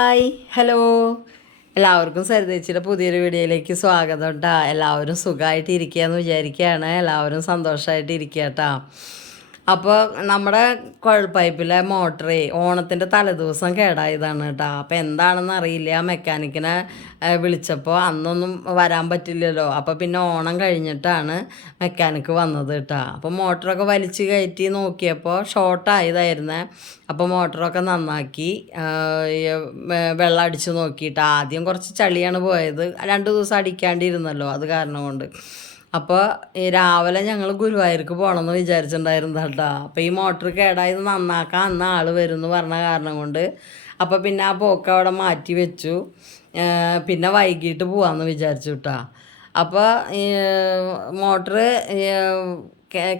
Hi hello എല്ലാവർക്കും സരിതേച്ചിയുടെ പുതിയൊരു വീഡിയോയിലേക്ക് സ്വാഗതം കേട്ടോ എല്ലാവരും സുഖമായിട്ട് ഇരിക്കുകയെന്ന് വിചാരിക്കുകയാണ്. എല്ലാവരും സന്തോഷമായിട്ട് ഇരിക്കുക കേട്ടോ അപ്പോൾ നമ്മുടെ കുഴൽപ്പൈപ്പിലെ മോട്ടറേ ഓണത്തിന്റെ തലേദിവസം കേടായതാണ് കേട്ടോ. അപ്പോൾ എന്താണെന്ന് അറിയില്ല. ആ മെക്കാനിക്കിനെ വിളിച്ചപ്പോൾ അന്നൊന്നും വരാൻ പറ്റില്ലല്ലോ. അപ്പോൾ പിന്നെ ഓണം കഴിഞ്ഞിട്ടാണ് മെക്കാനിക്ക് വന്നത് കേട്ടോ. അപ്പോൾ മോട്ടറൊക്കെ വലിച്ചു കയറ്റി നോക്കിയപ്പോൾ ഷോർട്ടായതായിരുന്നേ. അപ്പോൾ മോട്ടറൊക്കെ നന്നാക്കി വെള്ളം അടിച്ച് നോക്കിയിട്ട് ആദ്യം കുറച്ച് ചളിയാണ് പോയത്. രണ്ട് ദിവസം അടിക്കാണ്ടിരുന്നല്ലോ അത് കാരണം കൊണ്ട്. അപ്പോൾ രാവിലെ ഞങ്ങൾ ഗുരുവായൂർക്ക് പോകണമെന്ന് വിചാരിച്ചിട്ടുണ്ടായിരുന്നു കേട്ടോ അപ്പോൾ ഈ മോട്ടർ കേടായത് നന്നാക്കാൻ അന്ന് ആൾ വരും എന്ന് പറഞ്ഞ കാരണം കൊണ്ട് അപ്പോൾ പിന്നെ ആ പോക്ക് അവിടെ മാറ്റി വെച്ചു. പിന്നെ വൈകിട്ട് പോകാമെന്ന് വിചാരിച്ചു കേട്ടോ അപ്പോൾ മോട്ടർ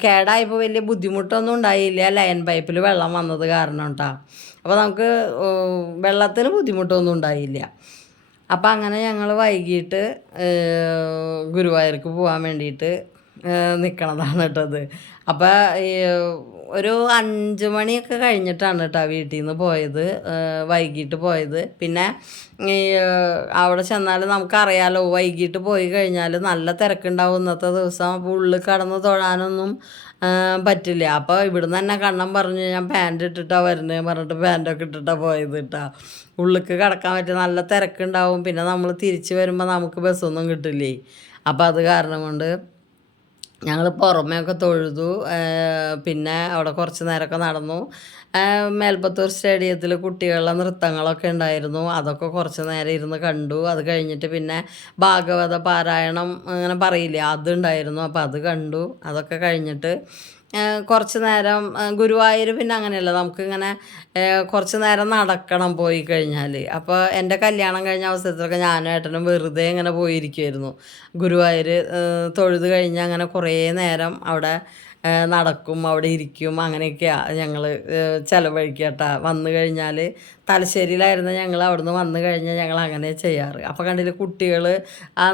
കേടായപ്പോൾ വലിയ ബുദ്ധിമുട്ടൊന്നും ഉണ്ടായില്ല. ലൈൻ പൈപ്പിൽ വെള്ളം വന്നത് കാരണം കേട്ടോ അപ്പോൾ നമുക്ക് വെള്ളത്തിന് ബുദ്ധിമുട്ടൊന്നും ഉണ്ടായില്ല. അപ്പം അങ്ങനെ ഞങ്ങൾ വൈകിട്ട് ഗുരുവായൂർക്ക് പോകാൻ വേണ്ടിയിട്ട് നിൽക്കണതാണ് കേട്ടത് അപ്പോൾ ഒരു അഞ്ച് മണിയൊക്കെ കഴിഞ്ഞിട്ടാണ് കേട്ടോ വീട്ടിൽ നിന്ന് പോയത് വൈകിട്ട് പോയത്. പിന്നെ ഈ അവിടെ ചെന്നാൽ നമുക്കറിയാലോ വൈകിട്ട് പോയി കഴിഞ്ഞാൽ നല്ല തിരക്കുണ്ടാവും ഇന്നത്തെ ദിവസം. അപ്പോൾ ഉള്ളിൽ കടന്ന് തൊഴാനൊന്നും പറ്റില്ല. അപ്പോൾ ഇവിടുന്ന് തന്നെ കണ്ണം പറഞ്ഞു ഞാൻ പാന്റ് ഇട്ടിട്ടാണ് വരുന്നത് പറഞ്ഞിട്ട് പാന്റൊക്കെ ഇട്ടിട്ടാണ് പോയത് കേട്ടോ ഉള്ളിക്ക് കിടക്കാൻ പറ്റിയ നല്ല തിരക്കുണ്ടാവും. പിന്നെ നമ്മൾ തിരിച്ച് വരുമ്പോൾ നമുക്ക് ബസ്സൊന്നും കിട്ടില്ലേ? അപ്പോൾ അത് കാരണം കൊണ്ട് ഞങ്ങൾ പുറമേയൊക്കെ തൊഴുതു പിന്നെ അവിടെ കുറച്ച് നേരമൊക്കെ നടന്നു. മേൽപ്പത്തൂർ സ്റ്റേഡിയത്തിൽ കുട്ടികളുടെ നൃത്തങ്ങളൊക്കെ ഉണ്ടായിരുന്നു. അതൊക്കെ കുറച്ച് നേരം ഇരുന്ന് കണ്ടു. അത് കഴിഞ്ഞിട്ട് പിന്നെ ഭാഗവത പാരായണം അങ്ങനെ പറയില്ലേ അതുണ്ടായിരുന്നു അപ്പോൾ അത് കണ്ടു. അതൊക്കെ കഴിഞ്ഞിട്ട് കുറച്ച് നേരം ഗുരുവായൂർ പിന്നെ അങ്ങനെയല്ല. നമുക്കിങ്ങനെ കുറച്ച് നേരം നടക്കണം പോയി കഴിഞ്ഞാൽ അപ്പോൾ എന്റെ കല്യാണം കഴിഞ്ഞ അവസരത്തിലൊക്കെ ഞാനും ഏട്ടനും വെറുതെ ഇങ്ങനെ പോയിരിക്കുമായിരുന്നു ഗുരുവായൂർ തൊഴുത് കഴിഞ്ഞ് അങ്ങനെ കുറേ നേരം അവിടെ നടക്കും അവിടെ ഇരിക്കും അങ്ങനെയൊക്കെയാണ് ഞങ്ങൾ ചിലവഴിക്കട്ട. വന്നു കഴിഞ്ഞാൽ തലശ്ശേരിയിലായിരുന്നു ഞങ്ങൾ അവിടുന്ന് വന്നു കഴിഞ്ഞാൽ ഞങ്ങൾ അങ്ങനെ ചെയ്യാറ്. അപ്പോൾ കണ്ടില്ല കുട്ടികൾ ആ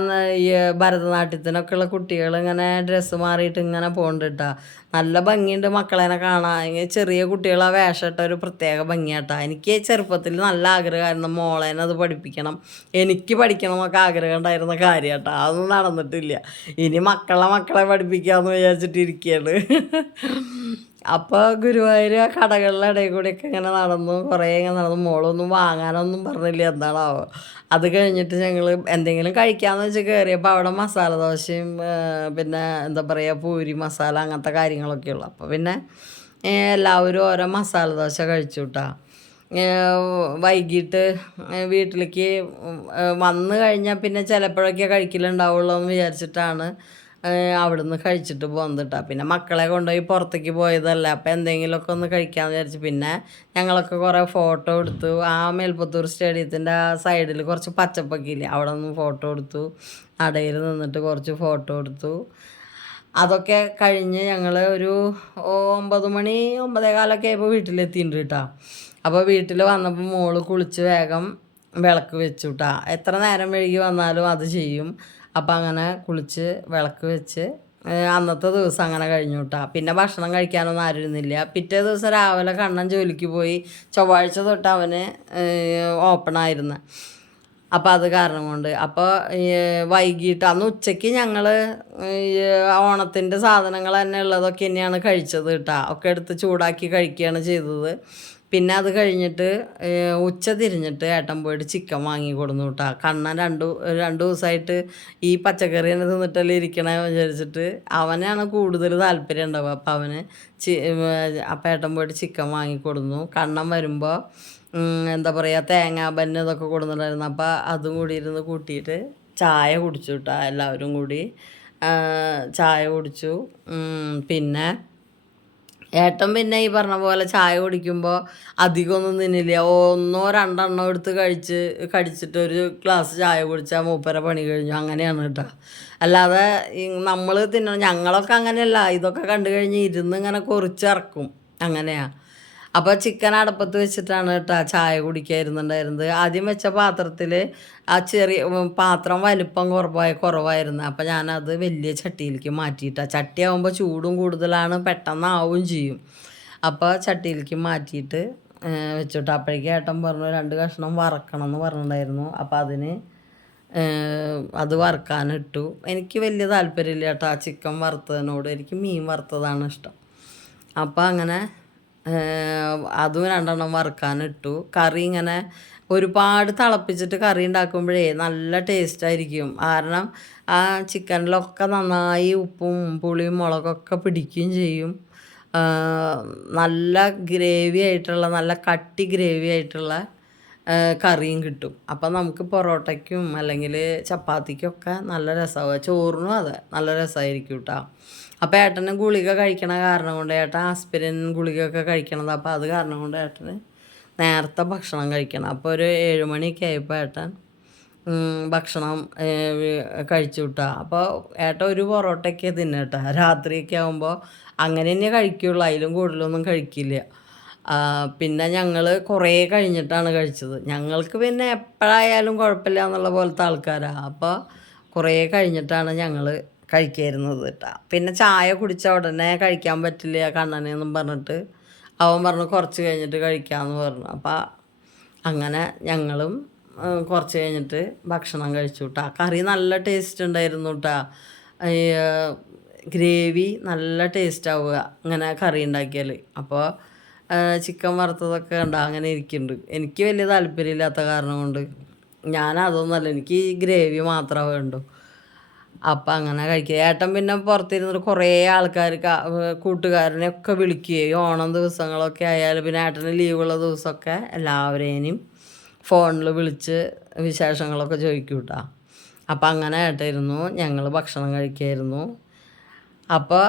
ഈ ഭരതനാട്യത്തിനൊക്കെ ഉള്ള കുട്ടികൾ ഇങ്ങനെ ഡ്രസ്സ് മാറിയിട്ട് ഇങ്ങനെ പോകണ്ടിട്ടാ നല്ല ഭംഗിയുണ്ട് മക്കളേനെ കാണാൻ. ചെറിയ കുട്ടികൾ ആ വേഷം ഇട്ട ഒരു പ്രത്യേക ഭംഗിയാട്ടാ. എനിക്ക് ചെറുപ്പത്തിൽ നല്ല ആഗ്രഹമായിരുന്നു മോളേനെ അത് പഠിപ്പിക്കണം. എനിക്ക് പഠിക്കണം എന്നൊക്കെ ആഗ്രഹം ഉണ്ടായിരുന്ന കാര്യമാട്ടാ അതൊന്നും നടന്നിട്ടില്ല. ഇനി മക്കളെ മക്കളെ പഠിപ്പിക്കാമെന്ന് വിചാരിച്ചിട്ട് ഇരിക്കുകയാണ് അപ്പോൾ ഗുരുവായൂർ ആ കടകളുടെ ഇടയിൽ കൂടെയൊക്കെ ഇങ്ങനെ നടന്നു കുറേ ഇങ്ങനെ നടന്നു. മോളൊന്നും വാങ്ങാനൊന്നും പറഞ്ഞില്ല എന്താണാവോ. അത് കഴിഞ്ഞിട്ട് ഞങ്ങൾ എന്തെങ്കിലും കഴിക്കാമെന്ന് വെച്ച് കയറിയപ്പോൾ അവിടെ മസാല ദോശയും പിന്നെ എന്താ പറയുക പൂരി മസാല അങ്ങനത്തെ കാര്യങ്ങളൊക്കെ ഉള്ളു. അപ്പോൾ പിന്നെ എല്ലാവരും ഓരോ മസാല ദോശ കഴിച്ചു കേട്ടോ വൈകിട്ട് വീട്ടിലേക്ക് വന്നു കഴിഞ്ഞാൽ പിന്നെ ചിലപ്പോഴൊക്കെ കഴിക്കലുണ്ടാവുള്ളൂ എന്ന് വിചാരിച്ചിട്ടാണ് അവിടുന്ന് കഴിച്ചിട്ട് പോകുന്നത് കേട്ടോ പിന്നെ മക്കളെ കൊണ്ടുപോയി പുറത്തേക്ക് പോയതല്ല. അപ്പം എന്തെങ്കിലുമൊക്കെ ഒന്ന് കഴിക്കാമെന്ന് വിചാരിച്ചു പിന്നെ ഞങ്ങളൊക്കെ കുറേ ഫോട്ടോ എടുത്തു. ആ മേൽപ്പത്തൂർ സ്റ്റേഡിയത്തിന്റെ ആ സൈഡിൽ കുറച്ച് പച്ചപ്പൊക്കെ ഇല്ലേ അവിടെ നിന്ന് ഫോട്ടോ എടുത്തു. നടയിൽ നിന്നിട്ട് കുറച്ച് ഫോട്ടോ എടുത്തു. അതൊക്കെ കഴിഞ്ഞ് ഞങ്ങൾ ഒരു ഒമ്പത് മണി ഒമ്പതേ കാലൊക്കെ ആയപ്പോൾ വീട്ടിലെത്തിയിട്ടുണ്ട് കേട്ടോ അപ്പോൾ വീട്ടിൽ വന്നപ്പോൾ മോൾ കുളിച്ച് വേഗം വിളക്ക് വെച്ചു കേട്ടോ എത്ര നേരം വൈകി വന്നാലും അത് ചെയ്യും. അപ്പം അങ്ങനെ കുളിച്ച് വിളക്ക് വെച്ച് അന്നത്തെ ദിവസം അങ്ങനെ കഴിഞ്ഞു കേട്ടോ പിന്നെ ഭക്ഷണം കഴിക്കാനൊന്നും ആരുന്നില്ല പിറ്റേ ദിവസം രാവിലെ കണ്ണൻ ജോലിക്ക് പോയി. ചൊവ്വാഴ്ച തൊട്ട് അവന് ഓപ്പൺ ആയിരുന്നു. അപ്പോൾ അത് കാരണം കൊണ്ട്. അപ്പോൾ വൈകിട്ട് അന്ന് ഉച്ചയ്ക്ക് ഞങ്ങൾ ഓണത്തിന്റെ സാധനങ്ങൾ തന്നെ ഉള്ളതൊക്കെ തന്നെയാണ് കഴിച്ചത് കേട്ടോ ഒക്കെ എടുത്ത് ചൂടാക്കി കഴിക്കുകയാണ് ചെയ്തത്. പിന്നെ അത് കഴിഞ്ഞിട്ട് ഉച്ച തിരിഞ്ഞിട്ട് ഏട്ടൻ പോയിട്ട് ചിക്കൻ വാങ്ങി കൊടുന്നു കേട്ടോ കണ്ണൻ രണ്ടു രണ്ട് ദിവസമായിട്ട് ഈ പച്ചക്കറി തന്നെ തിന്നിട്ടല്ലേ ഇരിക്കണ വിചാരിച്ചിട്ട് അവനാണ് കൂടുതൽ താല്പര്യം ഉണ്ടാവുക. അപ്പം അവന് ചി അപ്പം ഏട്ടൻ പോയിട്ട് ചിക്കൻ വാങ്ങി കൊടുന്നു. കണ്ണൻ വരുമ്പോൾ എന്താ പറയുക തേങ്ങാ ബന്ന് ഇതൊക്കെ കൊടുത്തിട്ടുണ്ടായിരുന്നു അപ്പോൾ അതും കൂടി ഇരുന്ന് കൂട്ടിയിട്ട് ചായ കുടിച്ചു കേട്ടോ എല്ലാവരും കൂടി. ചായ കുടിച്ചു. പിന്നെ ഏട്ടൻ പിന്നെ ഈ പറഞ്ഞ പോലെ ചായ കുടിക്കുമ്പോൾ അധികമൊന്നും തിന്നില്ല. ഒന്നോ രണ്ടെണ്ണോ എടുത്ത് കഴിച്ച് കടിച്ചിട്ട് ഒരു ഗ്ലാസ് ചായ കുടിച്ചാൽ മൂപ്പര പണി കഴിഞ്ഞു. അങ്ങനെയാണ് കേട്ടോ. അല്ലാതെ നമ്മൾ തിന്നണം ഞങ്ങളൊക്കെ അങ്ങനെയല്ല. ഇതൊക്കെ കണ്ടു കഴിഞ്ഞ് ഇരുന്ന് ഇങ്ങനെ കുറിച്ചിറക്കും. അങ്ങനെയാണ് അപ്പോൾ ചിക്കൻ അടപ്പത്ത് വെച്ചിട്ടാണ് കേട്ടോ ചായ കുടിക്കായിരുന്നുണ്ടായിരുന്നത്. ആദ്യം വെച്ച പാത്രത്തിൽ ആ ചെറിയ പാത്രം വലിപ്പം കുറവായ കുറവായിരുന്നു. അപ്പോൾ ഞാനത് വലിയ ചട്ടിയിലേക്ക് മാറ്റിയിട്ടാണ് ചട്ടിയാവുമ്പോൾ ചൂടും കൂടുതലാണ് പെട്ടെന്ന് ആവും ചെയ്യും. അപ്പോൾ ചട്ടിയിലേക്ക് മാറ്റിയിട്ട് വെച്ചിട്ട് അപ്പോഴേക്കും ഏട്ടൻ പറഞ്ഞു രണ്ട് കഷ്ണം വറക്കണം എന്ന് പറഞ്ഞിട്ടുണ്ടായിരുന്നു. അപ്പോൾ അതിന് അത് വറുക്കാനിട്ടു. എനിക്ക് വലിയ താല്പര്യമില്ല കേട്ടോ ചിക്കൻ വറുത്തതിനോട്. എനിക്ക് മീൻ വറുത്തതാണ് ഇഷ്ടം. അപ്പോൾ അങ്ങനെ അതും രണ്ടെണ്ണം വറുക്കാനിട്ടു കറി ഇങ്ങനെ ഒരുപാട് തിളപ്പിച്ചിട്ട് കറി ഉണ്ടാക്കുമ്പോഴേ നല്ല ടേസ്റ്റ് ആയിരിക്കും. കാരണം ആ ചിക്കനിലൊക്കെ നന്നായി ഉപ്പും പുളിയും മുളകൊക്കെ പിടിക്കുകയും ചെയ്യും. നല്ല ഗ്രേവി ആയിട്ടുള്ള നല്ല കട്ടി ഗ്രേവി ആയിട്ടുള്ള കറിയും കിട്ടും. അപ്പം നമുക്ക് പൊറോട്ടയ്ക്കും അല്ലെങ്കിൽ ചപ്പാത്തിക്കൊക്കെ നല്ല രസമാവുക ചോറിനും അതെ നല്ല രസമായിരിക്കും കേട്ടോ അപ്പോൾ ഏട്ടന് ഗുളിക കഴിക്കണ കാരണം കൊണ്ട് ഏട്ടൻ ആസ്പിരിൻ ഗുളികയൊക്കെ കഴിക്കണത്. അപ്പോൾ അത് കാരണം കൊണ്ട് ഏട്ടന് നേരത്തെ ഭക്ഷണം കഴിക്കണം. അപ്പോൾ ഒരു ഏഴുമണിയൊക്കെ ആയപ്പോൾ ഏട്ടൻ ഭക്ഷണം കഴിച്ചു വിട്ടാ അപ്പോൾ ഏട്ടൻ ഒരു പൊറോട്ടയൊക്കെ തിന്നേട്ടാ രാത്രിയൊക്കെ ആകുമ്പോൾ അങ്ങനെ തന്നെ കഴിക്കുള്ളൂ. അതിലും കൂടുതലൊന്നും കഴിക്കില്ല. പിന്നെ ഞങ്ങൾ കുറേ കഴിഞ്ഞിട്ടാണ് കഴിച്ചത്. ഞങ്ങൾക്ക് പിന്നെ എപ്പോഴായാലും കുഴപ്പമില്ല എന്നുള്ള പോലത്തെ ആൾക്കാരാണ് അപ്പോൾ കുറേ കഴിഞ്ഞിട്ടാണ് ഞങ്ങൾ കഴിക്കായിരുന്നത് കേട്ടോ പിന്നെ ചായ കുടിച്ച ഉടനെ കഴിക്കാൻ പറ്റില്ല കണ്ണനെന്നും പറഞ്ഞിട്ട് അവൻ പറഞ്ഞു കുറച്ച് കഴിഞ്ഞിട്ട് കഴിക്കാമെന്ന് പറഞ്ഞു. അപ്പോൾ അങ്ങനെ ഞങ്ങളും കുറച്ച് കഴിഞ്ഞിട്ട് ഭക്ഷണം കഴിച്ചു കേട്ടോ കറി നല്ല ടേസ്റ്റ് ഉണ്ടായിരുന്നു കേട്ടോ ഗ്രേവി നല്ല ടേസ്റ്റ് ആവുക. അങ്ങനെ കറി ഉണ്ടാക്കിയാൽ അപ്പോൾ ചിക്കൻ വറുത്തതൊക്കെ കണ്ട? അങ്ങനെ ഇരിക്കുന്നുണ്ട്. എനിക്ക് വലിയ താല്പര്യമില്ലാത്ത കാരണം കൊണ്ട് ഞാൻ അതൊന്നുമല്ല എനിക്ക് ഗ്രേവി മാത്രമേ വേണ്ടൂ. അപ്പം അങ്ങനെ കഴിക്കുക. ഏട്ടൻ പിന്നെ പുറത്തിരുന്നിട്ട് കുറേ ആൾക്കാർ കൂട്ടുകാരനെ ഒക്കെ വിളിക്കുകയും ഓണം ദിവസങ്ങളൊക്കെ ആയാലും പിന്നെ ഏട്ടന് ലീവുള്ള ദിവസമൊക്കെ എല്ലാവരെയും ഫോണിൽ വിളിച്ച് വിശേഷങ്ങളൊക്കെ ചോദിക്കും കേട്ടോ അപ്പം അങ്ങനെ ഏട്ടായിരുന്നു ഞങ്ങൾ ഭക്ഷണം കഴിക്കായിരുന്നു. അപ്പോൾ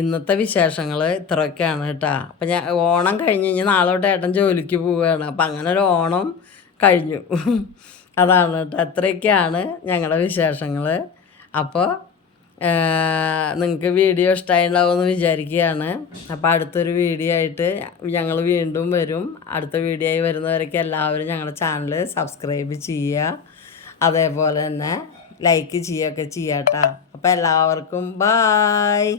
ഇന്നത്തെ വിശേഷങ്ങൾ ഇത്രയൊക്കെയാണ് കേട്ടോ. അപ്പം ഞാൻ ഓണം കഴിഞ്ഞ് കഴിഞ്ഞാൽ നാളോട്ട് ഏട്ടൻ ജോലിക്ക് പോവുകയാണ് അപ്പം അങ്ങനെ ഒരു ഓണം കഴിഞ്ഞു. അതാണ് കേട്ടോ. അത്രയൊക്കെയാണ് ഞങ്ങളുടെ വിശേഷങ്ങൾ അപ്പോൾ നിങ്ങൾക്ക് വീഡിയോ ഇഷ്ടമായിട്ടുണ്ടാവുമെന്ന് വിചാരിക്കുകയാണ് അപ്പോൾ അടുത്തൊരു വീഡിയോ ആയിട്ട് ഞങ്ങൾ വീണ്ടും വരും. അടുത്ത വീഡിയോ ആയി വരുന്നവരൊക്കെ എല്ലാവരും ഞങ്ങളുടെ ചാനൽ സബ്സ്ക്രൈബ് ചെയ്യുക അതേപോലെ തന്നെ ലൈക്ക് ചെയ്യുകയൊക്കെ ചെയ്യാട്ടോ. അപ്പോൾ എല്ലാവർക്കും ബായ്